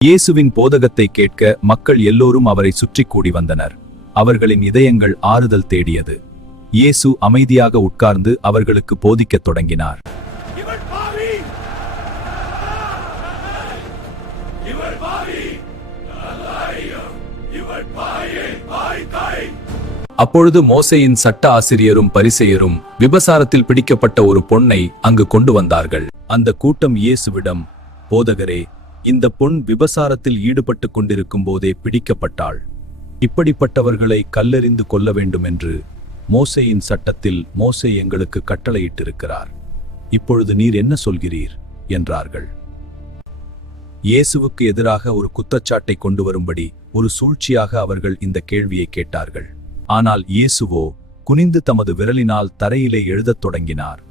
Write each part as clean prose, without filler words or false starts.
இயேசுவின் போதகத்தை கேட்க மக்கள் எல்லோரும் அவரை சுற்றி கூடி வந்தனர். அவர்களின் இதயங்கள் ஆறுதல் தேடியது. இயேசு அமைதியாக உட்கார்ந்து அவர்களுக்கு போதிக்கத் தொடங்கினார். அப்பொழுது மோசேயின் சட்ட ஆசிரியரும் பரிசேயரும் விபசாரத்தில் பிடிக்கப்பட்ட ஒரு பொன்னை அங்கு கொண்டு வந்தார்கள். அந்த கூட்டம் இயேசுவிடம், போதகரே, இந்த பொன் விபசாரத்தில் ஈடுபட்டு கொண்டிருக்கும் போதே பிடிக்கப்பட்டாள். இப்படிப்பட்டவர்களை கல்லெறிந்து கொல்ல வேண்டும் என்று மோசேயின் சட்டத்தில் மோசே எங்களுக்கு கட்டளையிட்டிருக்கிறார். இப்பொழுது நீர் என்ன சொல்கிறீர் என்றார்கள். இயேசுவுக்கு எதிராக ஒரு குற்றச்சாட்டை கொண்டு வரும்படி ஒரு சூழ்ச்சியாக அவர்கள் இந்த கேள்வியை கேட்டார்கள். ஆனால் இயேசுவோ குனிந்து தமது விரலினால் தரையிலே எழுதத் தொடங்கினார்.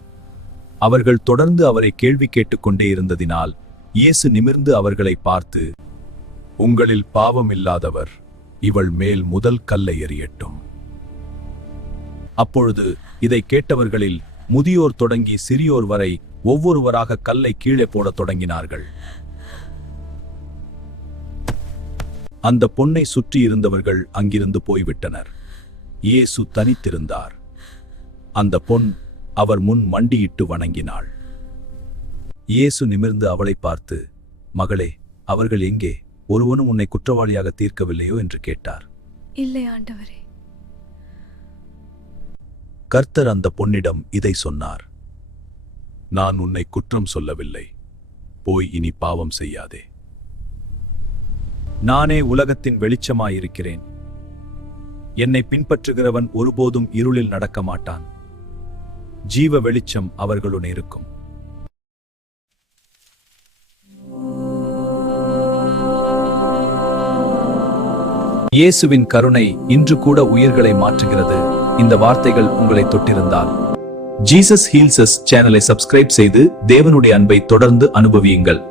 அவர்கள் தொடர்ந்து அவரை கேள்வி கேட்டுக்கொண்டே இருந்ததினால் இயேசு நிமிர்ந்து அவர்களை பார்த்து, உங்களில் பாவமில்லாதவர் இவள் மேல் முதல் கல்லை எறியட்டும். அப்பொழுது இதை கேட்டவர்களில் முதியோர் தொடங்கி சிறியோர் வரை ஒவ்வொருவராக கல்லை கீழே போடத் தொடங்கினார்கள். அந்த பொன்னை சுற்றி இருந்தவர்கள் அங்கிருந்து போய்விட்டனர். இயேசு தனித்திருந்தார். அந்த பொன் அவர் முன் மண்டியிட்டு வணங்கினாள். இயேசு நிமிர்ந்து அவளை பார்த்து, மகளே, அவர்கள் எங்கே? ஒருவனும் உன்னை குற்றவாளியாக தீர்க்கவில்லையோ என்று கேட்டார். இல்லை ஆண்டவரே. கர்த்தர் அந்த பொன்னிடம் இதை சொன்னார். நான் உன்னை குற்றம் சொல்லவில்லை. போய் இனி பாவம் செய்யாதே. நானே உலகத்தின் வெளிச்சமாயிருக்கிறேன். என்னை பின்பற்றுகிறவன் ஒருபோதும் இருளில் நடக்க மாட்டான். ஜீவ வெளிச்சம் அவர்களுடன் இருக்கும். இயேசுவின் கருணை இன்று கூட உயிர்களை மாற்றுகிறது. இந்த வார்த்தைகள் உங்களை தொட்டிருந்தால் ஜீசஸ் ஹீல்ஸ் அஸ் சேனலை சப்ஸ்கிரைப் செய்து தேவனுடைய அன்பை தொடர்ந்து அனுபவியுங்கள்.